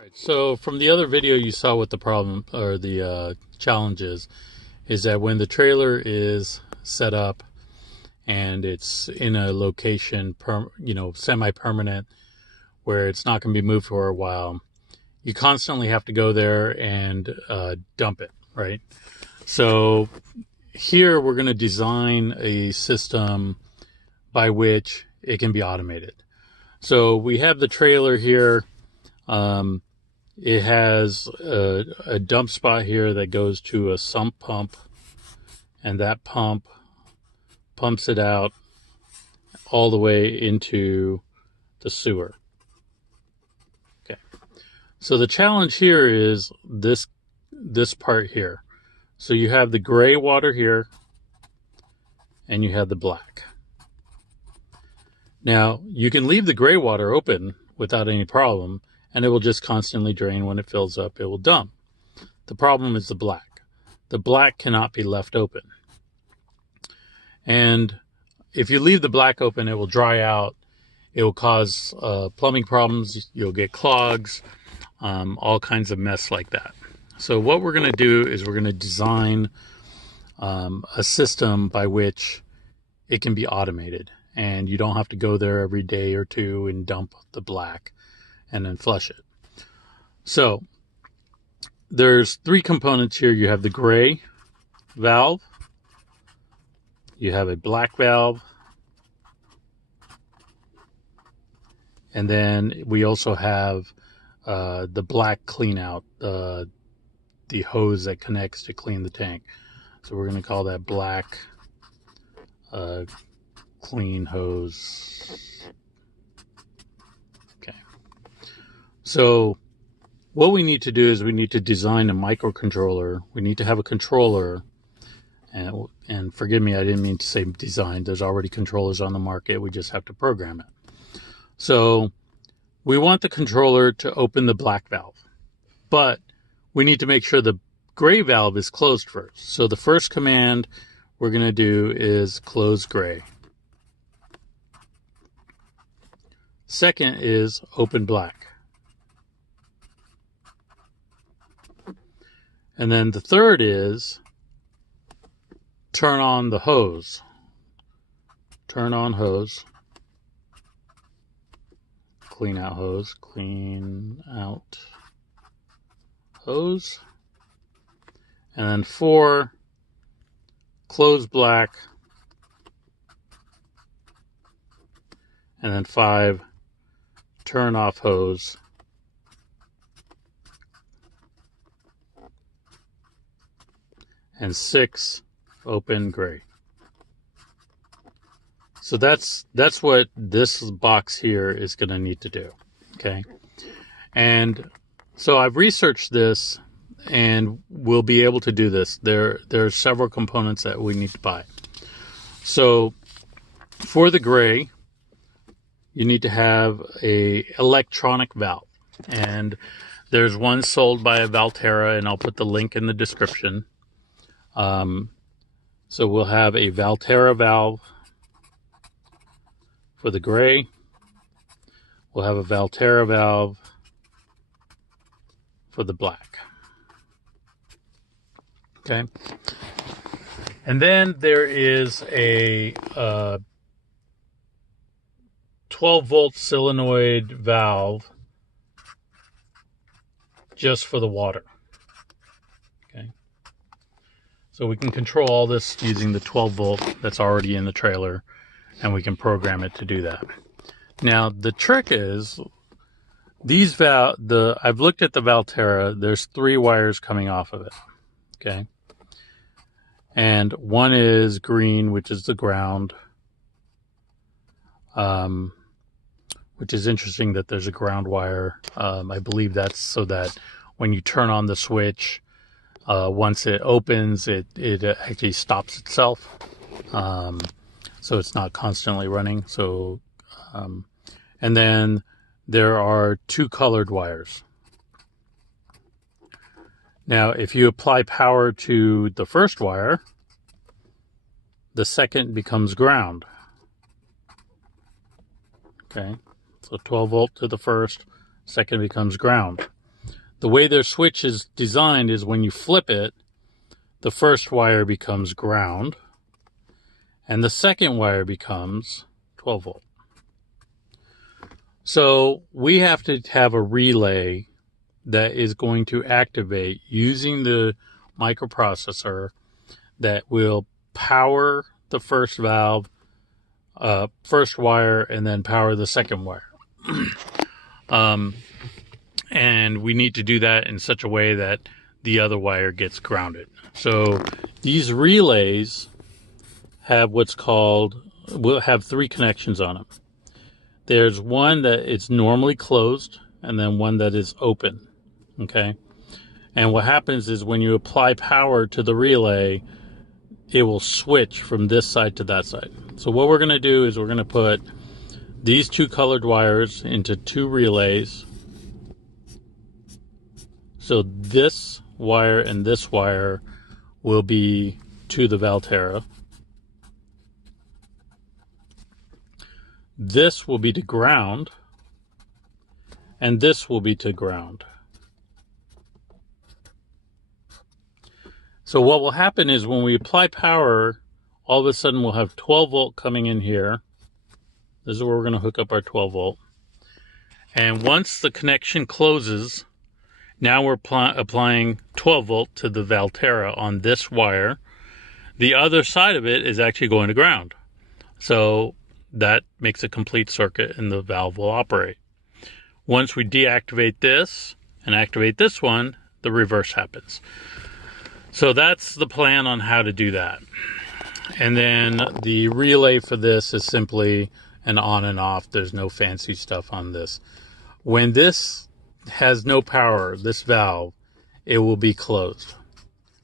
Right. So from the other video you saw what the problem or the challenge is that when the trailer is set up and it's in a location, semi-permanent where it's not going to be moved for a while, you constantly have to go there and dump it, right? So here we're going to design a system by which it can be automated. So we have the trailer here. It has a dump spot here that goes to a sump pump, and that pump pumps it out all the way into the sewer. Okay. So the challenge here is this part here. So you have the gray water here, and you have the black. Now, you can leave the gray water open without any problem, and it will just constantly drain. When it fills up, it will dump. The problem is the black. The black cannot be left open. And if you leave the black open, it will dry out. It will cause plumbing problems. You'll get clogs, all kinds of mess like that. So what we're going to do is we're going to design a system by which it can be automated. And you don't have to go there every day or two and dump the black and then flush it. So there's three components here. You have the gray valve, you have a black valve, and then we also have the black clean out, the hose that connects to clean the tank. So we're going to call that black clean hose. Okay. So what we need to do is we need to design a microcontroller. We need to have a controller, and forgive me, I didn't mean to say design. There's already controllers on the market. We just have to program it. So we want the controller to open the black valve, but we need to make sure the gray valve is closed first. So the first command we're going to do is close gray. Second is open black. And then the third is turn on the hose. Turn on hose. Clean out hose. Clean out hose. And then 4, close black. And then 5, turn off hose. And 6, open gray. So that's what this box here is going to need to do. Okay. And so I've researched this, and we'll be able to do this. There are several components that we need to buy. So for the gray, you need to have a electronic valve, and there's one sold by a Valterra, and I'll put the link in the description. So we'll have a Valterra valve for the gray. We'll have a Valterra valve for the black. Okay. And then there is a 12-volt solenoid valve just for the water. Okay. So we can control all this using the 12-volt that's already in the trailer, and we can program it to do that. Now the trick is these I've looked at the Valterra. There's 3 wires coming off of it. Okay. And one is green, which is the ground. Which is interesting that there's a ground wire. I believe that's so that when you turn on the switch, once it opens, it actually stops itself. So it's not constantly running. So, and then there are 2 colored wires. Now, if you apply power to the first wire, the second becomes ground. Okay. So 12 volt to the first, second becomes ground. the way their switch is designed is when you flip it, the first wire becomes ground, and the second wire becomes 12 volt. So we have to have a relay that is going to activate using the microprocessor that will power the first valve, first wire, and then power the second wire. And we need to do that in such a way that the other wire gets grounded. So these relays have will have 3 connections on them. There's one that is normally closed, and then one that is open, okay? And what happens is when you apply power to the relay, it will switch from this side to that side. So what we're going to do is we're going to put these 2 colored wires into 2 relays. So this wire and this wire will be to the Valterra. This will be to ground, and this will be to ground. So what will happen is when we apply power, all of a sudden we'll have 12 volt coming in here. This is where we're going to hook up our 12 volt. And once the connection closes, now we're applying 12 volt to the Valterra on this wire. The other side of it is actually going to ground. So that makes a complete circuit and the valve will operate. Once we deactivate this and activate this one, the reverse happens. So that's the plan on how to do that. And then the relay for this is simply an on and off. There's no fancy stuff on this. When this has no power, this valve, it will be closed.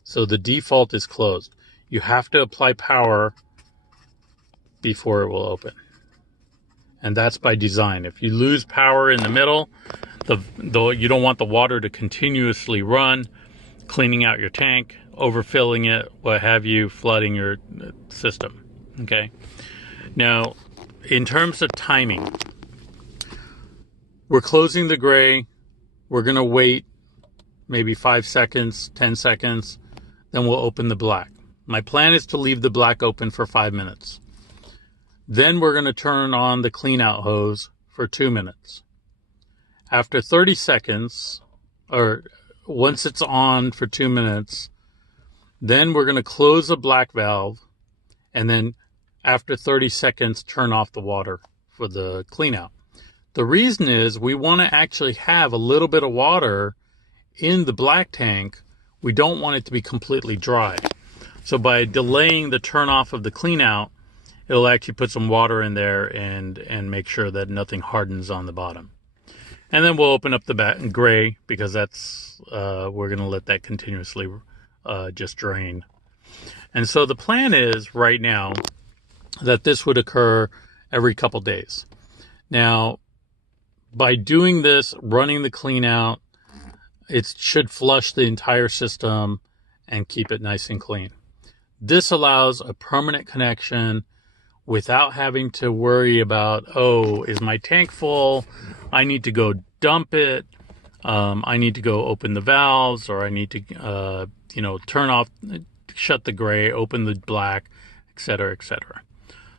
So the default is closed. You have to apply power before it will open. And that's by design. If you lose power in the middle, you don't want the water to continuously run, cleaning out your tank, overfilling it, what have you, flooding your system. Okay. Now, in terms of timing, we're closing the gray. We're going to wait maybe 5 seconds, 10 seconds, then we'll open the black. My plan is to leave the black open for 5 minutes. Then we're going to turn on the clean out hose for 2 minutes. After 30 seconds, or once it's on for 2 minutes, then we're going to close the black valve, and then after 30 seconds, turn off the water for the clean out. The reason is we want to actually have a little bit of water in the black tank. We don't want it to be completely dry. So by delaying the turn off of the clean out, it'll actually put some water in there and make sure that nothing hardens on the bottom. And then we'll open up the gray because that's we're going to let that continuously just drain. And so the plan is right now that this would occur every couple days. Now, by doing this, running the clean out, it should flush the entire system and keep it nice and clean. This allows a permanent connection without having to worry about, oh, is my tank full? I need to go dump it. I need to go open the valves, or I need to, turn off, shut the gray, open the black, etc., etc.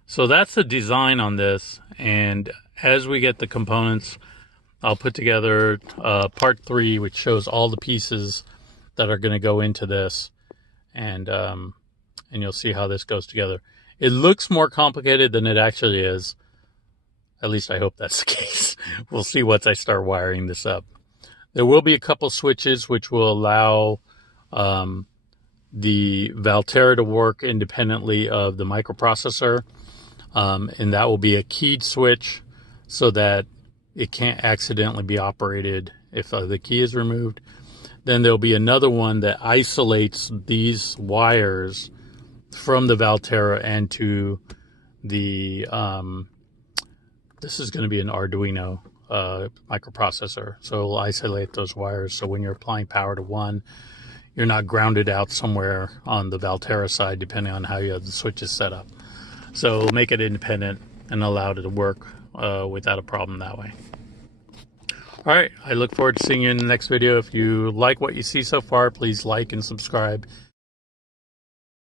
So that's the design on this. And as we get the components, I'll put together part 3, which shows all the pieces that are going to go into this, and you'll see how this goes together. It looks more complicated than it actually is. At least I hope that's the case. We'll see once I start wiring this up. There will be a couple switches which will allow the Valterra to work independently of the microprocessor. And that will be a keyed switch so that it can't accidentally be operated if the key is removed. Then there'll be another one that isolates these wires from the Valterra and to the, this is going to be an Arduino microprocessor. So it'll isolate those wires. So when you're applying power to one, you're not grounded out somewhere on the Valterra side, depending on how you have the switches set up. So it'll make it independent and allow it to work without a problem that way. All right, I look forward to seeing you in the next video. If you like what you see so far, please like and subscribe